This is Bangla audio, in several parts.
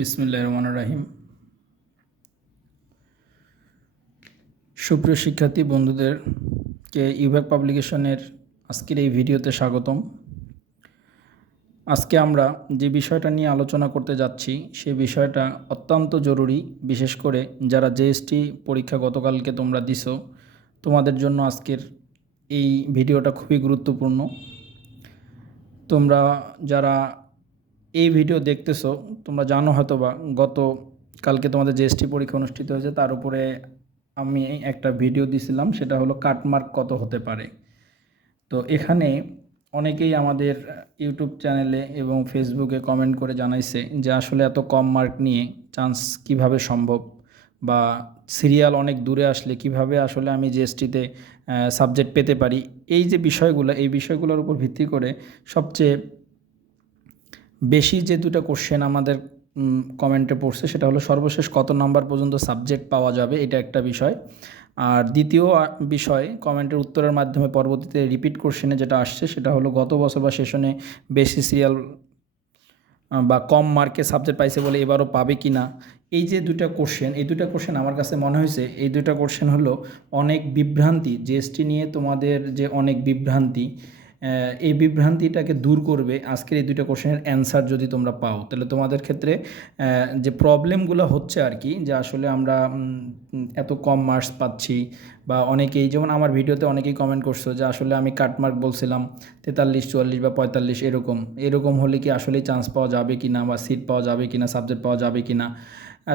বিসমিল্লাহ রহমান রাহিম। সুপ্রিয় শিক্ষার্থী বন্ধুদেরকে ইউভ্যাক পাবলিকেশনের আজকের এই ভিডিওতে স্বাগতম। আজকে আমরা যে বিষয়টা নিয়ে আলোচনা করতে যাচ্ছি সেই বিষয়টা অত্যন্ত জরুরি। বিশেষ করে যারা জিএসটি পরীক্ষা গতকালকে তোমরা দিছো, তোমাদের জন্য আজকের এই ভিডিওটা খুবই গুরুত্বপূর্ণ। তোমরা যারা এই ভিডিও দেখতেছো, তোমরা জানো হয়তো বা গত কালকে তোমাদের জিএসটি পরীক্ষা অনুষ্ঠিত হয়েছে, তার উপরে আমি একটা ভিডিও দিছিলাম, সেটা হলো কাটমার্ক কত হতে পারে। তো এখানে অনেকেই আমাদের ইউটিউব চ্যানেলে এবং ফেসবুকে কমেন্ট করে জানাইছে যে আসলে এত কম মার্ক নিয়ে চান্স কীভাবে সম্ভব? বা সিরিয়াল অনেক দূরে আসলে কীভাবে আসলে আমি জিএসটিতে সাবজেক্ট পেতে পারি? এই যে বিষয়গুলো, এই বিষয়গুলোর উপর ভিত্তি করে সবচেয়ে বেশি যে দুটো কোশ্চেন আমাদের কমেন্টে পড়ছে, সেটা হলো সর্বশেষ কত নাম্বার পর্যন্ত সাবজেক্ট পাওয়া যাবে, এটা একটা বিষয়। আর দ্বিতীয় বিষয় কমেন্টের উত্তরের মাধ্যমে পরবর্তীতে রিপিট কোশ্চেনে যেটা আসছে, সেটা হলো গত বছর বা সেশনে বেশি সিরিয়াল বা কম মার্কে সাবজেক্ট পাইছে বলে এবারও পাবে কি না এই যে দুটা কোশ্চেন এই দুটা কোশ্চেন আমার কাছে মনে হয়েছে, এই দুটা কোশ্চেন হলো অনেক বিভ্রান্তি জিএসটি নিয়ে তোমাদের যে অনেক বিভ্রান্তি এই বিভ্রান্তিটাকে দূর করবে আজকের এই দুটো কোশ্চেনের অ্যান্সার যদি তোমরা পাও, তাহলে তোমাদের ক্ষেত্রে যে প্রবলেমগুলো হচ্ছে আর কি, যে আসলে আমরা এত কম মার্কস পাচ্ছি বা অনেকেই, যেমন আমার ভিডিওতে অনেকেই কমেন্ট করছ যে আসলে আমি কাটমার্ক বলছিলাম তেতাল্লিশ, চুয়াল্লিশ বা পঁয়তাল্লিশ, এরকম। এরকম হলে কি আসলেই চান্স পাওয়া যাবে কি না বা সিট পাওয়া যাবে কি না সাবজেক্ট পাওয়া যাবে কি না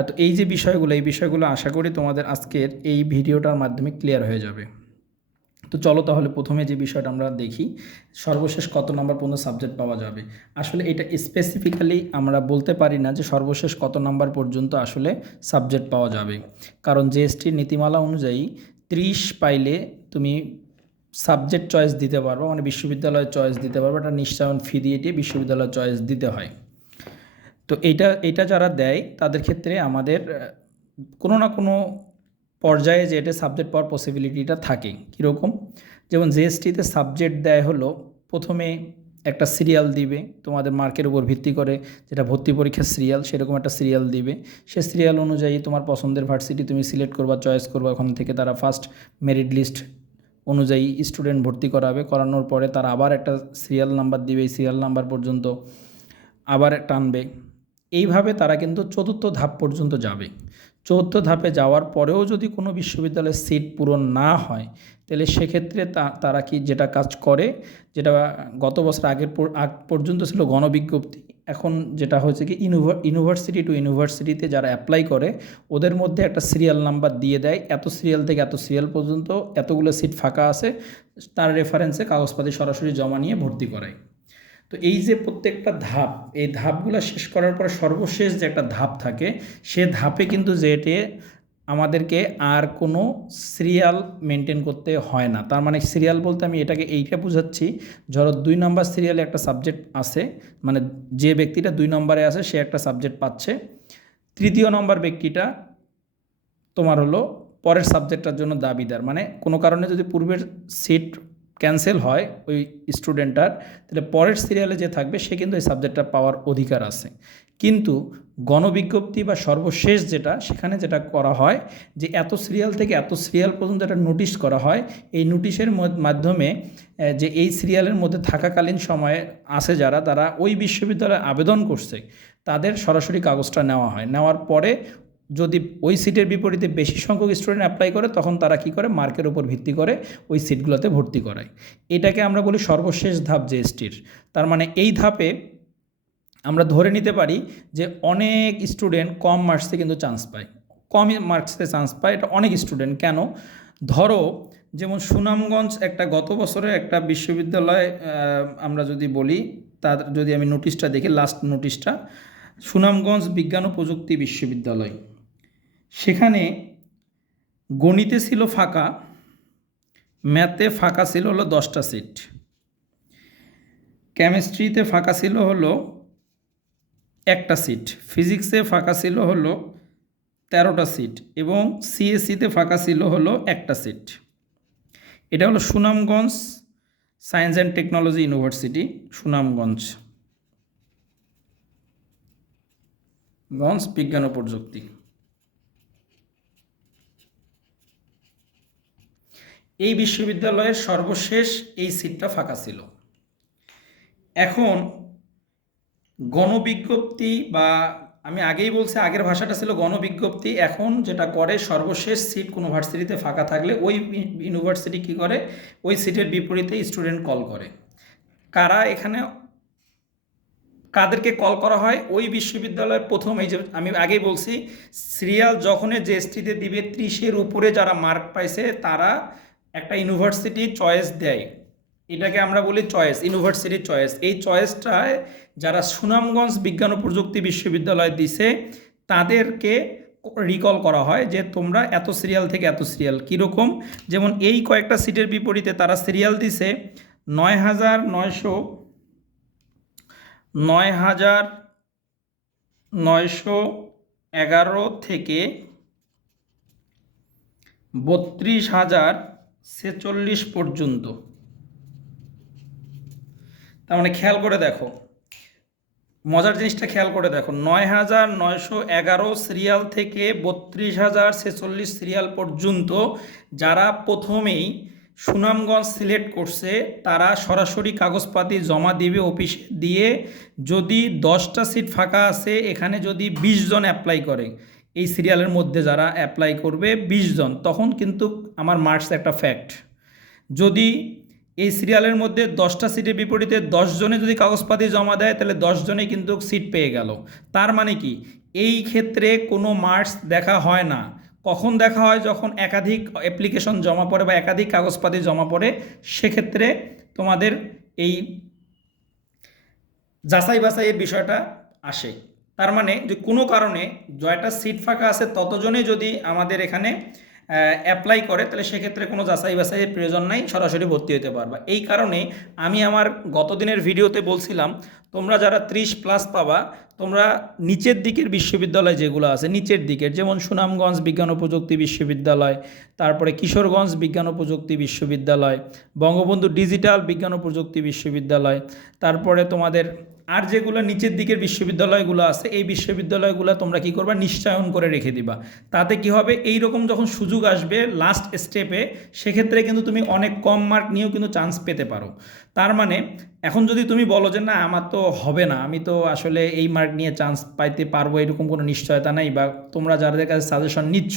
তো এই যে বিষয়গুলো, এই বিষয়গুলো আশা করি তোমাদের আজকের এই ভিডিওটার মাধ্যমে ক্লিয়ার হয়ে যাবে। তো চলো তাহলে প্রথমে যে বিষয়টা আমরা দেখি, সর্বশেষ কত নাম্বার পর্যন্ত সাবজেক্ট পাওয়া যাবে? আসলে এটা স্পেসিফিক্যালি আমরা বলতে পারি না যে সর্বশেষ কত নাম্বার পর্যন্ত আসলে সাবজেক্ট পাওয়া যাবে। কারণ জিএসটির নীতিমালা অনুযায়ী ত্রিশ পাইলে তুমি সাবজেক্ট চয়েস দিতে পারব মানে বিশ্ববিদ্যালয়ের চয়েস দিতে পারব এটা নিশ্চয়ন ফি দিয়ে দিয়ে বিশ্ববিদ্যালয়ের চয়েস দিতে হয়। তো এটা এটা যারা দেয়, তাদের ক্ষেত্রে আমাদের, কোনো না কোনো পর্যায়ে যে এটা সাবজেক্ট পাওয়ার পসিবিলিটিটা থাকে কীরকম? যেমন জিএসটিতে সাবজেক্ট দেয় হলো, প্রথমে একটা সিরিয়াল দিবে, তোমাদের মার্কের উপর ভিত্তি করে যেটা ভর্তি পরীক্ষার সিরিয়াল সেরকম একটা সিরিয়াল দিবে। সে সিরিয়াল অনুযায়ী তোমার পছন্দের ভার্সিটি তুমি সিলেক্ট করবা চয়েস করবা, ওখান থেকে তারা ফার্স্ট মেরিট লিস্ট অনুযায়ী স্টুডেন্ট ভর্তি করাবে। করানোর পরে তারা আবার একটা সিরিয়াল নাম্বার দিবে, এই সিরিয়াল নাম্বার পর্যন্ত আবার টানবে। এইভাবে তারা কিন্তু চতুর্থ ধাপ পর্যন্ত যাবে। চতুর্থ ধাপে যাওয়ার পরেও যদি কোনো বিশ্ববিদ্যালয়ের সিট পূরণ না হয়, তাহলে সেক্ষেত্রে তারা কি যেটা কাজ করে, যেটা গত বছর আগের আগ পর্যন্ত ছিল গণবিজ্ঞপ্তি, এখন যেটা হয়েছে কি ইউনিভার্সিটি টু ইউনিভার্সিটিতে যারা অ্যাপ্লাই করে, ওদের মধ্যে একটা সিরিয়াল নাম্বার দিয়ে দেয়, এত সিরিয়াল থেকে এত সিরিয়াল পর্যন্ত এতগুলো সিট ফাঁকা আছে, তার রেফারেন্সে কাগজপাতি সরাসরি জমা নিয়ে ভর্তি করায়। তো এই যে প্রত্যেকটা ধাপ, এই ধাপগুলো শেষ করার পরে সর্বশেষ যে একটা ধাপ থাকে, সে ধাপে কিন্তু যেটে আমাদেরকে আর কোনো সিরিয়াল মেনটেন করতে হয় না। তার মানে সিরিয়াল বলতে আমি এটাকে এইটা বুঝাচ্ছি, ধরো দুই নম্বর সিরিয়ালে একটা সাবজেক্ট আছে মানে যে ব্যক্তিটা দুই নম্বরে আছে, সে একটা সাবজেক্ট পাচ্ছে। তৃতীয় নম্বর ব্যক্তিটা তোমার হলো পরের সাবজেক্টটার জন্য দাবিদার। মানে কোনো কারণে যদি পূর্বের সিট ক্যান্সেল হয় ওই স্টুডেন্টটার, তাহলে পরের সিরিয়ালে যে থাকবে সে কিন্তু এই সাবজেক্টটা পাওয়ার অধিকার আছে। কিন্তু গণবিজ্ঞপ্তি বা সর্বশেষ যেটা, সেখানে যেটা করা হয় যে এত সিরিয়াল থেকে এত সিরিয়াল পর্যন্ত একটা নোটিশ করা হয়। এই নোটিশের মাধ্যমে যে এই সিরিয়ালের মধ্যে থাকাকালীন সময়ে আছে যারা, তারা ওই বিশ্ববিদ্যালয়ে আবেদন করছে, তাদের সরাসরি কাগজটা নেওয়া হয়। নেওয়ার পরে যদি ওই সিটের বিপরীতে বেশি সংখ্যক স্টুডেন্ট অ্যাপ্লাই করে, তখন তারা কি করে? মার্কের উপর ভিত্তি করে ওই সিটগুলোতে ভর্তি করায়। এটাকে আমরা বলি সর্বশেষ ধাপ জিএসটির তার মানে এই ধাপে আমরা ধরে নিতে পারি যে অনেক স্টুডেন্ট কম মার্কসে কিন্তু চান্স পায়। কম মার্কসে চান্স পায় এটা অনেক স্টুডেন্ট কেন? ধরো, যেমন সুনামগঞ্জ একটা গত বছরের একটা বিশ্ববিদ্যালয় আমরা যদি বলি, তার যদি আমি নোটিশটা দেখি লাস্ট নোটিশটা সুনামগঞ্জ বিজ্ঞান ও প্রযুক্তি বিশ্ববিদ্যালয়। সেখানে গণিতে ছিল ফাঁকা, ম্যাথে ফাঁকা ছিল হলো দশটা সিট। কেমিস্ট্রিতে ফাঁকা ছিল হলো একটা সিট, ফিজিক্সে ফাঁকা ছিল হলো তেরোটা সিট এবং সিএসসিতে ফাঁকা ছিল হলো একটা সিট। এটা হলো Sunamganj science and technology university, Sunamganj. গঞ্জ বিজ্ঞান ও প্রযুক্তি। এই বিশ্ববিদ্যালয়ের সর্বশেষ এই সিটটা ফাঁকা ছিল। এখন গণবিজ্ঞপ্তি বা আমি আগেই বলছি, আগের ভাষাটা ছিল গণবিজ্ঞপ্তি। এখন যেটা করে, সর্বশেষ সিট কোনো ভার্সিটিতে ফাঁকা থাকলে ওই ইউনিভার্সিটি কী করে? ওই সিটের বিপরীতে স্টুডেন্ট কল করে। কারা এখানে কাদেরকে কল করা হয়? ওই বিশ্ববিদ্যালয়ের প্রথম এই যে আমি আগেই বলছি, সিরিয়াল যখনই জিএসটিতে দিবে, ত্রিশের উপরে যারা মার্ক পাইছে, তারা একটা ইউনিভার্সিটি চয়েস দেয়। এটাকে আমরা বলি চয়েস ইউনিভার্সিটি চয়েস এই চয়েসটায় যারা সুনামগঞ্জ বিজ্ঞান ও প্রযুক্তি বিশ্ববিদ্যালয় দিছে, তাদেরকে রিকল করা হয় যে তোমরা এত সিরিয়াল থেকে এত সিরিয়াল কীরকম? যেমন এই কয়েকটা সিটের বিপরীতে তারা সিরিয়াল দিছে, নয় হাজার নয়শো, নয় হাজার নয়শো এগারো থেকে বত্রিশ হাজার ছেচল্লিশ পর্যন্ত। তার মানে খেয়াল করে দেখো। মজার জিনিসটা খেয়াল করে দেখো। নয় হাজার নয়শো এগারো সিরিয়াল থেকে বত্রিশ হাজার ছেচল্লিশ সিরিয়াল পর্যন্ত যারা প্রথমেই সুনামগঞ্জ সিলেক্ট করছে, তারা সরাসরি কাগজপাতি জমা দিবে অফিসে দিয়ে যদি দশটা সিট ফাঁকা আছে, এখানে যদি বিশ জন অ্যাপ্লাই করে। এই সিরিয়ালের মধ্যে যারা অ্যাপ্লাই করবে বিশ জন, তখন কিন্তু আমার মার্কস একটা ফ্যাক্ট যদি এই সিরিয়ালের মধ্যে দশটা সিটের বিপরীতে জনে যদি কাগজপাতি জমা দেয়, তাহলে জনে কিন্তু সিট পেয়ে গেল। তার মানে কি? এই ক্ষেত্রে কোনো মার্কস দেখা হয় না। কখন দেখা হয়? যখন একাধিক অ্যাপ্লিকেশন জমা পড়ে বা একাধিক কাগজপাতি জমা পড়ে, সেক্ষেত্রে তোমাদের এই যাচাই বাছাইয়ের বিষয়টা আসে। তার মানে যে কোনো কারণে জয়টা সিট ফাঁকা আছে ততজনে যদি আমাদের এখানে অ্যাপ্লাই করে, তাহলে সেক্ষেত্রে কোনো যাচাই বাছাইয়ের প্রয়োজন নাই, সরাসরি ভর্তি হতে পারবা। এই কারণে আমি আমার গত দিনের ভিডিওতে বলছিলাম, তোমরা যারা ত্রিশ প্লাস পাবা তোমরা নিচের দিকের বিশ্ববিদ্যালয় যেগুলো আছে, নিচের দিকের, যেমন সুনামগঞ্জ বিজ্ঞান ও প্রযুক্তি বিশ্ববিদ্যালয়, তারপরে কিশোরগঞ্জ বিজ্ঞান ও প্রযুক্তি বিশ্ববিদ্যালয়, বঙ্গবন্ধু ডিজিটাল বিজ্ঞান ও প্রযুক্তি বিশ্ববিদ্যালয়, তারপরে তোমাদের আর যেগুলো নিচের দিকের বিশ্ববিদ্যালয়গুলো আছে, এই বিশ্ববিদ্যালয়গুলো তোমরা কি করবা? নিশ্চয়ন করে রেখে দিবা। তাতে কি হবে? এই রকম যখন সুযোগ আসবে লাস্ট স্টেপে সেক্ষেত্রে কিন্তু তুমি অনেক কম মার্ক নিয়েও কিন্তু চান্স পেতে পারো। তার মানে এখন যদি তুমি বলো যে, না, আমার তো হবে না, আমি তো আসলে এই মার্ক নিয়ে চান্স পাইতে পারব এরকম কোনো নিশ্চয়তা নাই বা তোমরা যাদের কাছে সাজেশন নিচ্ছ,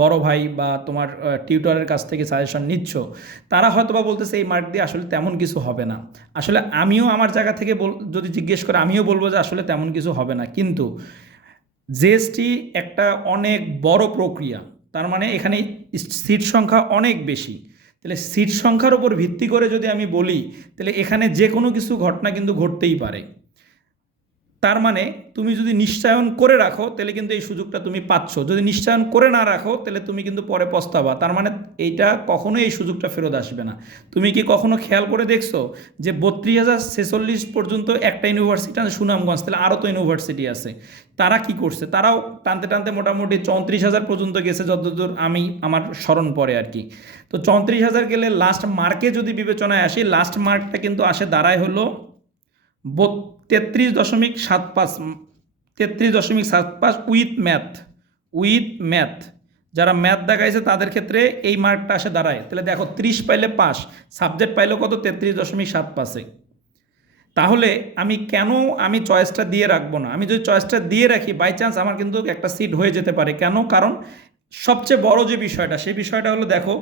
বড় ভাই বা তোমার টিউটরের কাছ থেকে সাজেশন নিচ্ছ, তারা হয়তো বা বলতেছে এই মার্ক দিয়ে আসলে তেমন কিছু হবে না। আসলে আমিও আমার জায়গা থেকে যদি জিজ্ঞেস করে আমিও বলব যে আসলে তেমন কিছু হবে না। কিন্তু জিএসটি একটা অনেক বড় প্রক্রিয়া, তার মানে এখানে সিট সংখ্যা অনেক বেশি। তাহলে সিট সংখ্যার উপর ভিত্তি করে যদি আমি বলি, তাহলে এখানে যে কোনো কিছু ঘটনা কিন্তু ঘটতেই পারে। তার মানে তুমি যদি নিশ্চয়ন করে রাখো, তাহলে কিন্তু এই সুযোগটা তুমি পাচ্ছ। যদি নিশ্চয়ন করে না রাখো, তাহলে তুমি কিন্তু পরে পস্তাবা। তার মানে এইটা কখনোই এই সুযোগটা ফেরত আসবে না। তুমি কি কখনো খেয়াল করে দেখছ যে বত্রিশ হাজার ছেচল্লিশ পর্যন্ত একটা ইউনিভার্সিটি আছে সুনামগঞ্জ, তাহলে আরও তো ইউনিভার্সিটি আছে। তারা কি করছে? তারাও টানতে টানতে মোটামুটি চৌত্রিশ হাজার পর্যন্ত গেছে, যতদূর আমি আমার স্মরণ পড়ে আর কি। তো চৌত্রিশ হাজার গেলে লাস্ট মার্কে যদি বিবেচনায় আসি লাস্ট মার্কটা কিন্তু আসে দাঁড়ায় হলো তেত্রিশ দশমিক সাত পাঁচ, তেত্রিশ দশমিক সাত পাঁচ উইথ ম্যাথ উইথ ম্যাথ। যারা ম্যাথ দেখাইছে, তাদের ক্ষেত্রে এই মার্কটা আসে দাঁড়ায়। তাহলে দেখো, ত্রিশ পাইলে পাস সাবজেক্ট পাইলে কত? তেত্রিশ দশমিক সাত পাঁচে তাহলে আমি কেন আমি চয়েসটা দিয়ে রাখব না? আমি যদি চয়েসটা দিয়ে রাখি বাই চান্স আমার কিন্তু একটা সিট হয়ে যেতে পারে। কেন? কারণ সবচেয়ে বড় যে বিষয়টা, সেই বিষয়টা হলো দেখো,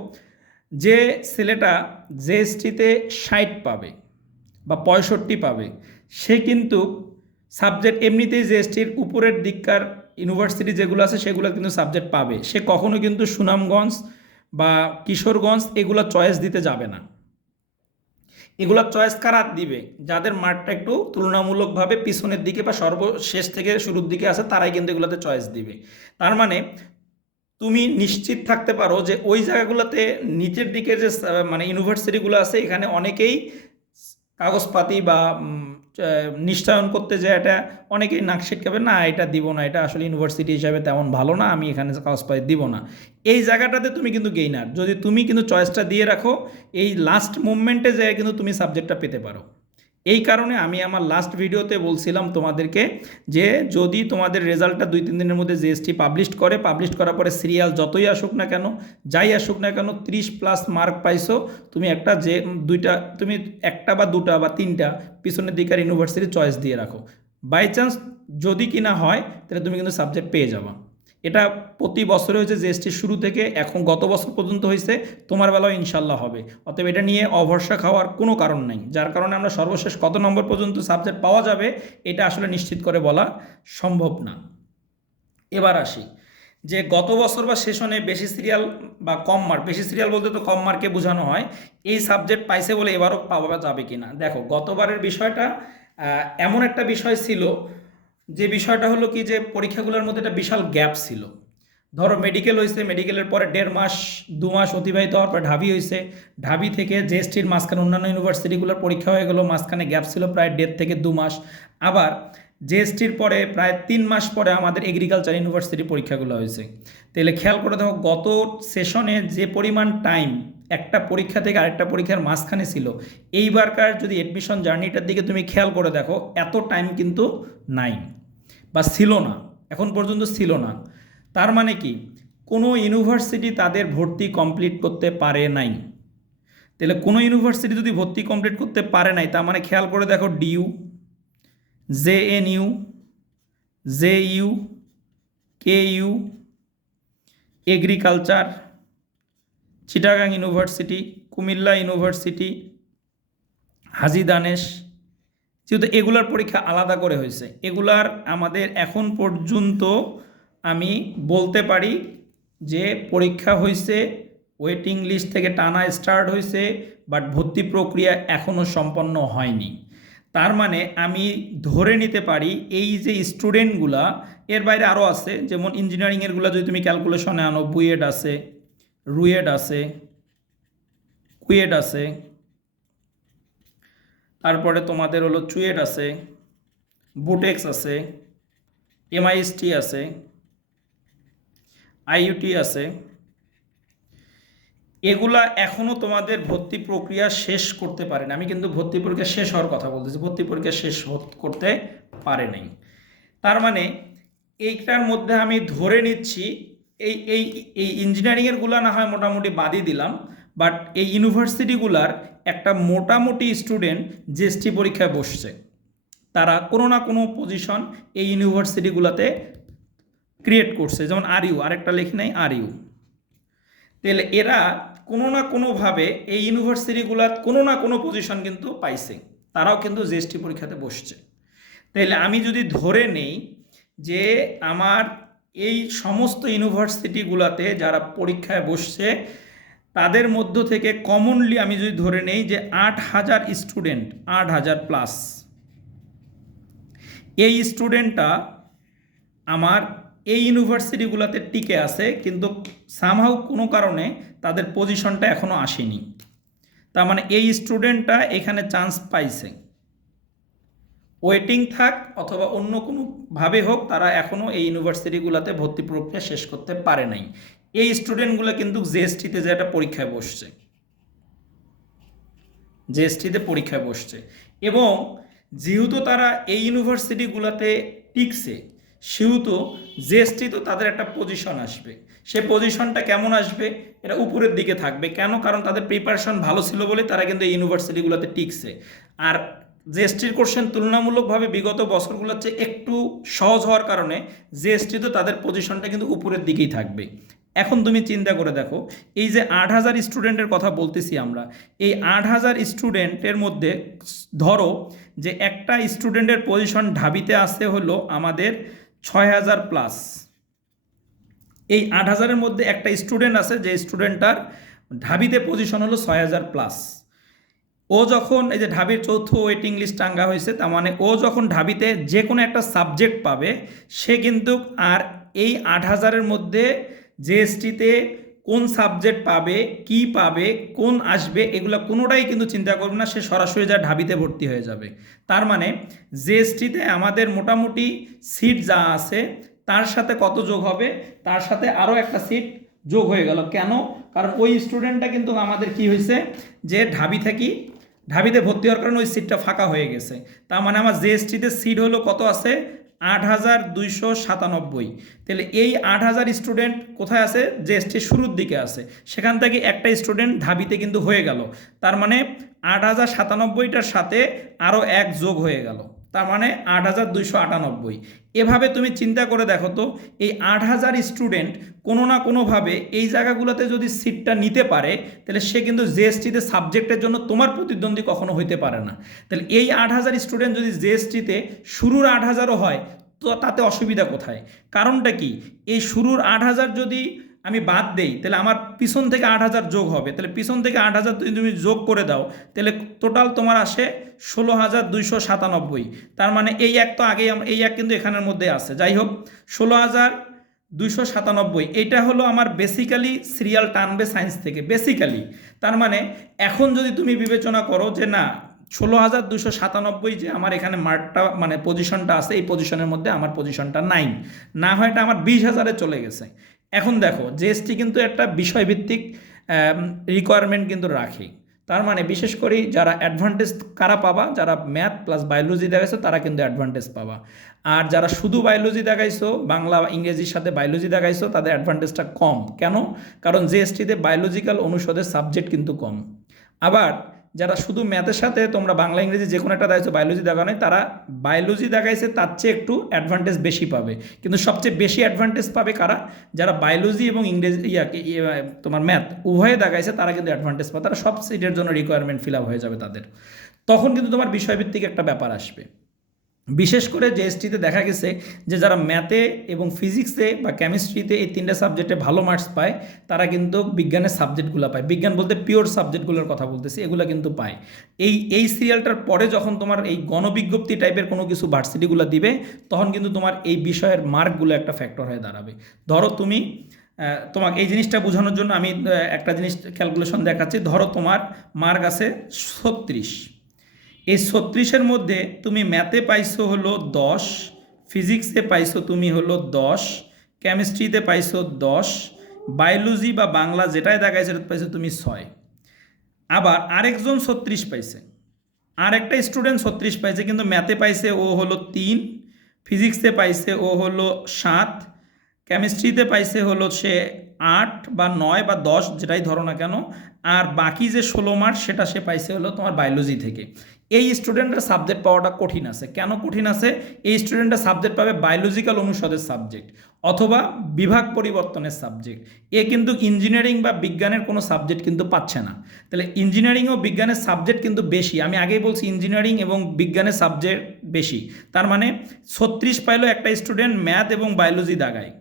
যে ছেলেটা জিএসটিতে ষাট পাবে বা পঁয়ষট্টি পাবে সে কিন্তু সাবজেক্ট এমনিতেই জিএসটির উপরের দিককার ইউনিভার্সিটি যেগুলো আছে সেগুলো কিন্তু সাবজেক্ট পাবে। সে কখনো কিন্তু সুনামগঞ্জ বা কিশোরগঞ্জ এগুলো চয়েস দিতে যাবে না। এগুলো চয়েস কারা দিবে? যাদের মাঠটা একটু তুলনামূলকভাবে পিছনের দিকে বা সর্বশেষ থেকে শুরুর দিকে আছে, তারাই কিন্তু এগুলোতে চয়েস দিবে। তার মানে তুমি নিশ্চিত থাকতে পারো যে ওই জায়গাগুলোতে নিচের দিকে যে মানে ইউনিভার্সিটিগুলো আছে, এখানে অনেকেই কাগজপাতি বা নিশ্চয়ন করতে যে এটা অনেকেই নাক ছিটকাবে, না, এটা দিব না, এটা আসলে ইউনিভার্সিটি হিসাবে তেমন ভালো না, আমি এখানে কাজ পাই দিব না। এই জায়গাটাতে তুমি কিন্তু গেইনার যদি তুমি কিন্তু চয়েসটা দিয়ে রাখো, এই লাস্ট মুভমেন্টে যেয়ে কিন্তু তুমি সাবজেক্টটা পেতে পারো। এই কারণে আমি আমার লাস্ট ভিডিওতে বলছিলাম তোমাদেরকে যে যদি তোমাদের রেজাল্টটা দুই, তিন দিনের মধ্যে জিএসটি পাবলিশ করে পাবলিশ করার পরে সিরিয়াল যতই আসুক না কেন, যাই আসুক না কেন, ত্রিশ প্লাস মার্ক পাইছো, তুমি একটা যে দুইটা, তুমি একটা বা দুটা বা তিনটা পিছনের দিকের ইউনিভার্সিটি চয়েস দিয়ে রাখো। বাই চান্স যদি কিনা হয়, তাহলে তুমি কিন্তু সাবজেক্ট পেয়ে যাবা। এটা প্রতি বছরে হয়েছে জিএসটির শুরু থেকে, এখন গত বছর পর্যন্ত হয়েছে, তোমার বেলাও ইনশাল্লাহ হবে। অতএব এটা নিয়ে অভরসা খাওয়ার কোনো কারণ নেই। যার কারণে আমরা সর্বশেষ কত নম্বর পর্যন্ত সাবজেক্ট পাওয়া যাবে, এটা আসলে নিশ্চিত করে বলা সম্ভব না। এবার আসি, যে গত বছর বা সেশনে বেশি সিরিয়াল বা কম মার্ক, বেশি সিরিয়াল বলতে তো কম মার্কে বোঝানো হয়, এই সাবজেক্ট পাইছে বলে এবারও পাওয়া যাবে কিনা? দেখো, গতবারের বিষয়টা এমন একটা বিষয় ছিল যে বিষয়টা হলো কি যে পরীক্ষাগুলোর মধ্যে একটা বিশাল গ্যাপ ছিল। ধরো মেডিকেল হয়েছে মেডিকেলের পরে দেড় মাস, দু মাস অতিবাহিত হওয়ার পর ঢাবি হয়েছে ঢাবি থেকে জেএসটির মাঝখানে অন্যান্য ইউনিভার্সিটিগুলোর পরীক্ষা হয়ে গেলো, মাঝখানে গ্যাপ ছিল প্রায় দেড় থেকে দু মাস। আবার জেএসটির পরে প্রায় তিন মাস পরে আমাদের এগ্রিকালচার ইউনিভার্সিটি পরীক্ষাগুলো হয়েছে তাহলে খেয়াল করে দেখো, গত সেশনে যে পরিমাণ টাইম একটা পরীক্ষা থেকে আরেকটা পরীক্ষার মাঝখানে ছিল, এইবারকার যদি এডমিশন জার্নিটার দিকে তুমি খেয়াল করে দেখো, এত টাইম কিন্তু নাই। বা ছিল না, এখন পর্যন্ত ছিল না। তার মানে কি? কোনো ইউনিভার্সিটি তাদের ভর্তি কমপ্লিট করতে পারে নাই। তাহলে কোনো ইউনিভার্সিটি যদি ভর্তি কমপ্লিট করতে পারে নাই, তার মানে খেয়াল করে দেখো DU J N U J U K U agriculture Chittagong university Comilla university Haji Danesh যেহেতু এগুলার পরীক্ষা আলাদা করে হয়েছে, এগুলার আমাদের এখন পর্যন্ত আমি বলতে পারি যে পরীক্ষা হয়েছে ওয়েটিং লিস্ট থেকে টানা স্টার্ট হয়েছে বাট ভর্তি প্রক্রিয়া এখনও সম্পন্ন হয়নি। তার মানে আমি ধরে নিতে পারি এই যে স্টুডেন্টগুলা এর বাইরে আরও আছে, যেমন ইঞ্জিনিয়ারিংয়েরগুলো যদি তুমি ক্যালকুলেশনে আনো বুয়েড আছে রুয়েড আছে কুয়েড আছে তারপরে তোমাদের হলো চুয়েট আছে, বুটেক্স আছে, এমআইএসটি আছে, আইইউটি আছে। এগুলা এখনও তোমাদের ভর্তি প্রক্রিয়া শেষ করতে পারে না আমি কিন্তু ভর্তি পরীক্ষা শেষ হওয়ার কথা বলতেছি, ভর্তি পরীক্ষা শেষ করতে পারে নাই। তার মানে এইটার মধ্যে আমি ধরে নিচ্ছি, এই এই এই ইঞ্জিনিয়ারিংয়েরগুলা না হয় মোটামুটি বাদই দিলাম। বাট এই ইউনিভার্সিটিগুলার একটা মোটামুটি স্টুডেন্ট জিএসটি পরীক্ষায় বসছে। তারা কোনো না কোনো পজিশন এই ইউনিভার্সিটিগুলোতে ক্রিয়েট করছে। যেমন আর ইউ আরেকটা লেখি নাই আর ইউ তাহলে এরা কোনো না কোনোভাবে এই ইউনিভার্সিটিগুলার কোনো না কোনো পজিশন কিন্তু পাইছে। তারাও কিন্তু জিএসটি পরীক্ষাতে বসছে। তাহলে আমি যদি ধরে নেই যে আমার এই সমস্ত ইউনিভার্সিটিগুলোতে যারা পরীক্ষায় বসছে তাদের মধ্য থেকে কমনলি আমি যদি ধরে নেই যে আট হাজার স্টুডেন্ট আট হাজার প্লাস এই স্টুডেন্টটা আমার এই ইউনিভার্সিটিগুলোতে টিকে আছে, কিন্তু সামহাউ কোনো কারণে তাদের পজিশনটা এখনও আসেনি। তার মানে এই স্টুডেন্টটা এখানে চান্স পাইছে। ওয়েটিং থাক অথবা অন্য কোনোভাবে হোক, তারা এখনও এই ইউনিভার্সিটিগুলোতে ভর্তি প্রক্রিয়া শেষ করতে পারে নাই। এই স্টুডেন্টগুলো কিন্তু জেএসটিতে যে একটা পরীক্ষায় বসছে। জেএসটিতে পরীক্ষায় বসছে। এবং যেহেতু তারা এই ইউনিভার্সিটিগুলোতে টিকছে, সেহেতু জেএসটি তো তাদের একটা পজিশন আসবে। সে পজিশনটা কেমন আসবে, এটা উপরের দিকে থাকবে। কেন? কারণ তাদের প্রিপারেশন ভালো ছিল বলে তারা কিন্তু এই ইউনিভার্সিটিগুলোতে টিকছে। আর জিএসটির কোশ্চেন তুলনামূলকভাবে বিগত বছরগুলোর চেয়ে একটু সহজ হওয়ার কারণে জিএসটি তো তাদের পজিশনটা কিন্তু উপরের দিকেই থাকবে। এখন তুমি চিন্তা করে দেখো, এই যে আট হাজার স্টুডেন্টের কথা বলতেছি আমরা, এই আট হাজার স্টুডেন্টের মধ্যে ধরো যে একটা স্টুডেন্টের পজিশন ঢাবিতে আসতে হলো আমাদের ছয় হাজার প্লাস এই আট হাজারের মধ্যে একটা স্টুডেন্ট আছে যে স্টুডেন্টটার ঢাবিতে পজিশন হলো ছয় হাজার প্লাস ও যখন এই যে ঢাবির চৌথ ওয়েটিং লিস্ট টাঙ্গা হয়েছে, তার মানে ও যখন ঢাবিতে যে কোনো একটা সাবজেক্ট পাবে, সে কিন্তু আর এই আট হাজারের মধ্যে জিএসটিতে কোন সাবজেক্ট পাবে, কি পাবে, কোন আসবে, এগুলো কোনোটাই কিন্তু চিন্তা করবে না, সে সরাসরি যা ঢাবিতে ভর্তি হয়ে যাবে। তার মানে জিএসটিতে আমাদের মোটামুটি সিট যা আছে, তার সাথে কত যোগ হবে, তার সাথে আরও একটা সিট যোগ হয়ে গেল। কেন? কারণ ওই স্টুডেন্টটা কিন্তু আমাদের কি হয়েছে, যে ঢাবি থেকে, ঢাবিতে ভর্তি হওয়ার কারণে ওই সিটটা ফাঁকা হয়ে গেছে। তার মানে আমার জিএসটিতে সিট হলো কত আছে? আট হাজার দুইশো সাতানব্বই। তাহলে এই আট হাজার স্টুডেন্ট কোথায় আছে? জিএসটির শুরুর দিকে আছে। সেখান থেকে একটা স্টুডেন্ট ধাবিতে কিন্তু হয়ে গেল। তার মানে আট হাজার সাতানব্বইটার সাথে আরও এক যোগ হয়ে গেল। তার মানে আট হাজার দুইশো আটানব্বই। এভাবে তুমি চিন্তা করে দেখো তো, এই আট হাজার স্টুডেন্ট কোনো না কোনোভাবে এই জায়গাগুলোতে যদি সিটটা নিতে পারে, তাহলে সে কিন্তু জিএসটিতে সাবজেক্টের জন্য তোমার প্রতিদ্বন্দ্বী কখনো হইতে পারে না। তাহলে এই আট হাজার স্টুডেন্ট যদি জিএসটিতে শুরুর আট হাজারও হয়, তো তাতে অসুবিধা কোথায়? কারণটা কি? এই শুরুর আট হাজার যদি আমি বাদ দেই, তাহলে আমার পিছন থেকে আট হাজার যোগ হবে। তাহলে পিছন থেকে আট হাজার তুমি যোগ করে দাও, তাহলে টোটাল তোমার আসে ষোলো হাজার দুইশো সাতানব্বই। তার মানে এই এক তো আগেই এই এক কিন্তু এখানের মধ্যে আছে। যাই হোক, ষোলো হাজার দুইশো সাতানব্বই, এটা হলো আমার বেসিক্যালি সিরিয়াল টানবে সায়েন্স থেকে বেসিক্যালি তার মানে এখন যদি তুমি বিবেচনা করো যে না, ষোলো হাজার দুশো সাতানব্বই যে আমার এখানে মার্কটা মানে পজিশনটা আছে, এই পজিশনের মধ্যে আমার পজিশনটা নাই। না হয় এটা আমার বিশ হাজারে চলে গেছে। এখন দেখো জিএসটি কিন্তু একটা বিষয়ভিত্তিক রিকোয়ারমেন্ট কিন্তু রাখে তার মানে বিশেষ করে যারা অ্যাডভান্টেজ কারা পাবা? যারা ম্যাথ প্লাস বায়োলজি দেখাইছো, তারা কিন্তু অ্যাডভান্টেজ পাবা। আর যারা শুধু বায়োলজি দেখাইছো, বাংলা, ইংরেজির সাথে বায়োলজি দেখাইছো, তাদের অ্যাডভান্টেজটা কম। কেন? কারণ জিএসটিতে বায়োলজিক্যাল অনুষদের সাবজেক্ট কিন্তু কম। আবার যারা শুধু ম্যাথের সাথে তোমরা বাংলা ইংরেজি যে কোনো একটা দেখাইছো বায়োলজি দেখা নয় তারা বায়োলজি দেখাইছে তার চেয়ে একটু অ্যাডভান্টেজ বেশি পাবে। কিন্তু সবচেয়ে বেশি অ্যাডভান্টেজ পাবে কারা? যারা বায়োলজি এবং ইংরেজি ইয়াকে ইয়ে, তোমার ম্যাথ উভয়ে দেখাইছে তারা কিন্তু অ্যাডভান্টেজ পাবে। তারা সব সিটের জন্য রিকোয়ারমেন্ট ফিল আপ হয়ে যাবে তাদের। তখন কিন্তু তোমার বিষয়ভিত্তিক একটা ব্যাপার আসবে। বিশেষ করে জিএসটিতে দেখা গেছে যে যারা ম্যাথে এবং ফিজিক্সে বা কেমিস্ট্রিতে এই তিনটে সাবজেক্টে ভালো মার্কস পায়, তারা কিন্তু বিজ্ঞানের সাবজেক্টগুলো পায়। বিজ্ঞান বলতে পিওর সাবজেক্টগুলোর কথা বলতেছি, এগুলো কিন্তু পায়। এই এই সিরিয়ালটার পরে যখন তোমার এই গণবিজ্ঞপ্তি টাইপের কোনো কিছু ভার্সিটিগুলো দিবে, তখন কিন্তু তোমার এই বিষয়ের মার্কগুলো একটা ফ্যাক্টর হয়ে দাঁড়াবে। ধরো তুমি তোমাকে এই জিনিসটা বোঝানোর জন্য আমি একটা জিনিস ক্যালকুলেশন দেখাচ্ছি। ধরো তোমার মার্ক আছে ছত্রিশ। এই ছত্রিশের মধ্যে তুমি ম্যাথে পাইছো হলো দশ ফিজিক্সে পাইছো তুমি হলো দশ কেমিস্ট্রিতে পাইছো দশ বায়োলজি বা বাংলা যেটাই দেখাইছো সেটা পাইছো তুমি ছয়। আবার আরেকজন ছত্রিশ পাইছে। আরেকটা স্টুডেন্ট ছত্রিশ পাইছে, কিন্তু ম্যাথে পাইছে ও হলো তিন ফিজিক্সে পাইছে ও হলো সাত কেমিস্ট্রিতে পাইছে হলো সে আট বা নয় বা দশ, যেটাই ধরো না কেন আর বাকি যে ষোলো মার্ক সেটা সে পাইছে হলো তোমার বায়োলজি থেকে। এই স্টুডেন্টের সাবজেক্ট পাওয়াটা কঠিন আছে। কেন কঠিন আছে? এই স্টুডেন্টরা সাবজেক্ট পাবে বায়োলজিক্যাল অনুষদের সাবজেক্ট অথবা বিভাগ পরিবর্তনের সাবজেক্ট এ কিন্তু ইঞ্জিনিয়ারিং বা বিজ্ঞানের কোনো সাবজেক্ট কিন্তু পাচ্ছে না। তাহলে ইঞ্জিনিয়ারিং ও বিজ্ঞানের সাবজেক্ট কিন্তু বেশি। আমি আগেই বলছি ইঞ্জিনিয়ারিং এবং বিজ্ঞানের সাবজেক্ট বেশি। তার মানে ছত্রিশ পাইলো একটা স্টুডেন্ট ম্যাথ এবং বায়োলজি দাগায়।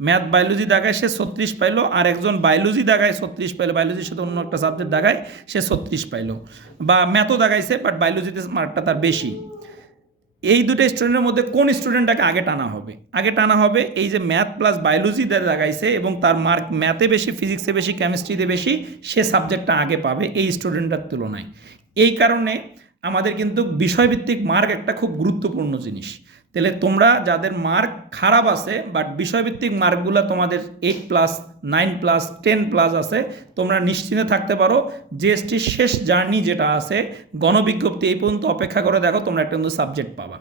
ম্যাথ বায়োলজি দাগায় সে ছত্রিশ পাইলো, আর একজন বায়োলজি দাগায় ছত্রিশ পাইলো। বায়োলজির সাথে অন্য একটা সাবজেক্ট দাগায় সে ছত্রিশ পাইলো। বা ম্যাথও দাগাইছে বাট বায়োলজিতে মার্কটা তার বেশি। এই দুটো স্টুডেন্টের মধ্যে কোন স্টুডেন্টটাকে আগে টানা হবে? আগে টানা হবে এই যে ম্যাথ প্লাস বায়োলজি দাগাইছে এবং তার মার্ক ম্যাথে বেশি ফিজিক্সে বেশি কেমিস্ট্রিতে বেশি, সে সাবজেক্টটা আগে পাবে এই স্টুডেন্টটার তুলনায়। এই কারণে আমাদের কিন্তু বিষয়ভিত্তিক মার্ক একটা খুব গুরুত্বপূর্ণ জিনিস। তাহলে তোমরা যাদের মার্ক খারাপ আছে বাট বিষয়ভিত্তিক মার্কগুলো তোমাদের eight plus nine plus ten plus আছে, তোমরা নিশ্চিন্তে থাকতে পারো। জিএসটির শেষ জার্নি যেটা আছে, গণবিজ্ঞপ্তি এই পর্যন্ত অপেক্ষা করে দেখো, তোমরা একটা কিন্তু সাবজেক্ট পাবা।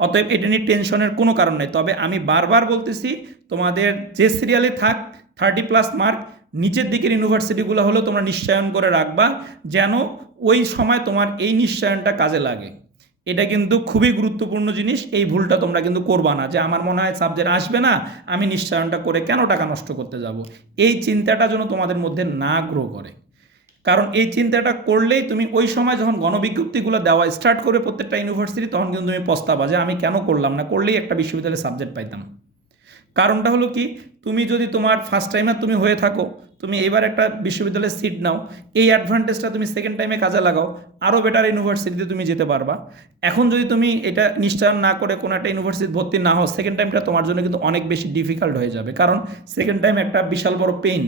অতএব এটা নিয়ে টেনশনের কোনো কারণ নেই। তবে আমি বারবার বলতেছি, তোমাদের যে সিরিয়ালে থাক থার্টি প্লাস মার্ক নিচের দিকের ইউনিভার্সিটিগুলো হলেও তোমরা নিশ্চয়ন করে রাখবা, যেন ওই সময় তোমার এই নিশ্চয়নটা কাজে লাগে। এটা কিন্তু খুবই গুরুত্বপূর্ণ জিনিস, এই ভুলটা তোমরা কিন্তু করবা না। যে আমার মনে হয় সাবজেক্ট আসবে না, আমি নিশ্চয়নটা করে কেন টাকা নষ্ট করতে যাব? এই চিন্তাটা যেন তোমাদের মধ্যে না গ্রো করে। কারণ এই চিন্তাটা করলেই তুমি ওই সময় যখন গণবিজ্ঞপ্তিগুলো দেওয়া স্টার্ট করবে প্রত্যেকটা ইউনিভার্সিটি তখন কিন্তু তুমি পস্তাবা যে আমি কেন করলাম না? করলেই একটা বিশ্ববিদ্যালয়ে সাবজেক্ট পাইতাম। কারণটা হলো কি? তুমি যদি তোমার ফার্স্ট টাইমে তুমি হয়ে থাকো, তুমি এবার একটা বিশ্ববিদ্যালয়ে সিট নাও, এই অ্যাডভান্টেজটা তুমি সেকেন্ড টাইমে কাজে লাগাও আরও বেটার ইউনিভার্সিটিতে তুমি যেতে পারবা। এখন যদি তুমি এটা নিশ্চয়ন না করে কোনো একটা ইউনিভার্সিটি ভর্তি না হও সেকেন্ড টাইমটা তোমার জন্য কিন্তু অনেক বেশি ডিফিকাল্ট হয়ে যাবে। কারণ সেকেন্ড টাইম একটা বিশাল বড় পেইন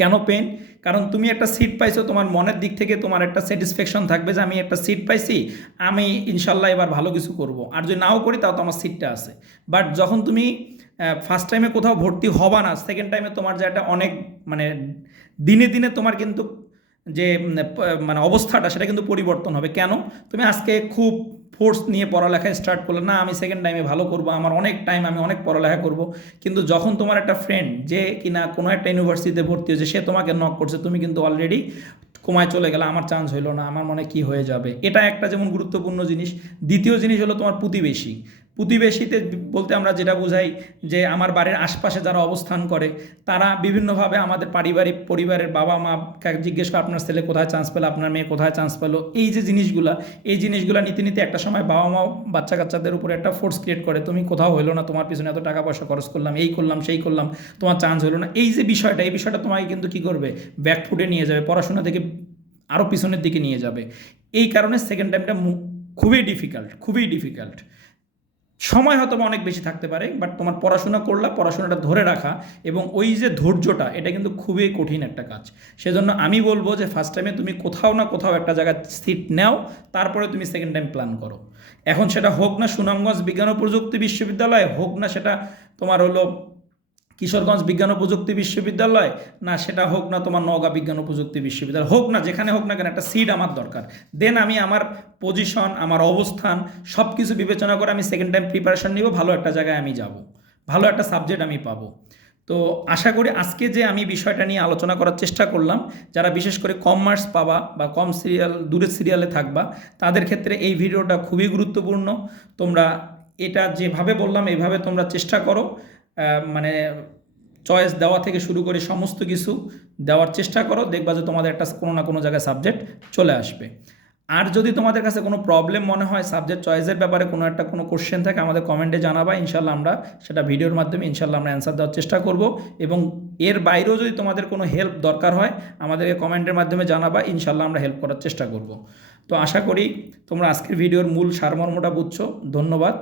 কেন পেন কারণ তুমি একটা সিট পাইছো, তোমার মনের দিক থেকে তোমার একটা স্যাটিসফ্যাকশন থাকবে যে আমি একটা সিট পাইছি, আমি ইনশাল্লাহ এবার ভালো কিছু করব। আর যদি নাও করি, তাও তো আমার সিটটা আছে। বাট যখন তুমি ফার্স্ট টাইমে কোথাও ভর্তি হবা না সেকেন্ড টাইমে তোমার যে একটা অনেক মানে দিনে দিনে তোমার কিন্তু যে মানে অবস্থাটা সেটা কিন্তু পরিবর্তন হবে। কেন? তুমি আজকে খুব ফোর্স নিয়ে পড়ালেখা স্টার্ট করলে, না, আমি সেকেন্ড টাইমে ভালো করব, আমার অনেক টাইম আমি অনেক পড়ালেখা করব। কিন্তু যখন তোমার একটা ফ্রেন্ড যে কিনা কোনো একটা ইউনিভার্সিটিতে ভর্তি হয়েছে, সে তোমাকে নক করছে, তুমি কিন্তু অলরেডি কমায় চলে গেলে, আমার চান্স হইল না, আমার মনে কি হয়ে যাবে? এটা একটা যেমন গুরুত্বপূর্ণ জিনিস। দ্বিতীয় জিনিস হলো তোমার প্রতিবেশী। প্রতিবেশীতে বলতে আমরা যেটা বোঝাই যে আমার বাড়ির আশপাশে যারা অবস্থান করে, তারা বিভিন্নভাবে আমাদের পারিবারিক পরিবারের বাবা মা জিজ্ঞেস করে, আপনার ছেলে কোথায় চান্স পেল? আপনার মেয়ে কোথায় চান্স পেল? এই যে জিনিসগুলা, এই জিনিসগুলা নীতি নীতি একটা সময় বাবা মাও বাচ্চা কাচ্চাদের উপরে একটা ফোর্স ক্রিয়েট করে, তুমি কোথাও হলো না, তোমার পিছনে এত টাকা পয়সা খরচ করলাম, এই করলাম, সেই করলাম, তোমার চান্স হলো না। এই যে বিষয়টা, এই বিষয়টা তোমাকে কিন্তু কি করবে? ব্যাকফুটে নিয়ে যাবে, পড়াশোনা থেকে আরও পিছনের দিকে নিয়ে যাবে। এই কারণে সেকেন্ড টাইমটা খুবই ডিফিকাল্ট খুবই ডিফিকাল্ট সময় হয়তো অনেক বেশি থাকতে পারে বাট তোমার পড়াশোনা করলা, পড়াশোনাটা ধরে রাখা এবং ওই যে ধৈর্যটা, এটা কিন্তু খুবই কঠিন একটা কাজ। সেজন্য আমি বলব যে ফার্স্ট টাইমে তুমি কোথাও না কোথাও একটা জায়গায় সিট নাও, তারপরে তুমি সেকেন্ড টাইম প্ল্যান করো। এখন সেটা হোক না সুনামগঞ্জ বিজ্ঞান ও প্রযুক্তি বিশ্ববিদ্যালয়, হোক না সেটা তোমার হলো কিশোরগঞ্জ বিজ্ঞান ও প্রযুক্তি বিশ্ববিদ্যালয়? না, সেটা হোক না তোমার নওগাঁ বিজ্ঞান ও প্রযুক্তি বিশ্ববিদ্যালয়। হোক না, যেখানে হোক না কেন, একটা সিট আমার দরকার। দেন আমি আমার পজিশন আমার অবস্থান সব কিছু বিবেচনা করে আমি সেকেন্ড টাইম প্রিপারেশন নিব, ভালো একটা জায়গায় আমি যাব। ভালো একটা সাবজেক্ট আমি পাবো। তো আশা করি আজকে যে আমি বিষয়টা নিয়ে আলোচনা করার চেষ্টা করলাম, যারা বিশেষ করে কম পাবা বা কম সিরিয়াল দূরের সিরিয়ালে থাকবা, তাদের ক্ষেত্রে এই ভিডিওটা খুবই গুরুত্বপূর্ণ। তোমরা এটা যেভাবে বললাম এইভাবে তোমরা চেষ্টা করো। মানে চয়েস দেওয়া থেকে শুরু করে সমস্ত কিছু দেওয়ার চেষ্টা করো, দেখবা যে তোমাদের একটা কোনো না কোনো জায়গায় সাবজেক্ট চলে আসবে। আর যদি তোমাদের কাছে কোনো প্রবলেম মনে হয় সাবজেক্ট চয়েসের ব্যাপারে কোনো একটা কোনো কোশ্চেন থাকে, আমাদের কমেন্টে জানাবা, ইনশাল্লাহ আমরা সেটা ভিডিওর মাধ্যমে ইনশাল্লাহ আমরা অ্যান্সার দেওয়ার চেষ্টা করব। এবং এর বাইরেও যদি তোমাদের কোনো হেল্প দরকার হয়, আমাদেরকে কমেন্টের মাধ্যমে জানাবা, ইনশাল্লাহ আমরা হেল্প করার চেষ্টা করব। তো আশা করি তোমরা আজকের ভিডিওর মূল সারমর্মটা বুঝছ। ধন্যবাদ।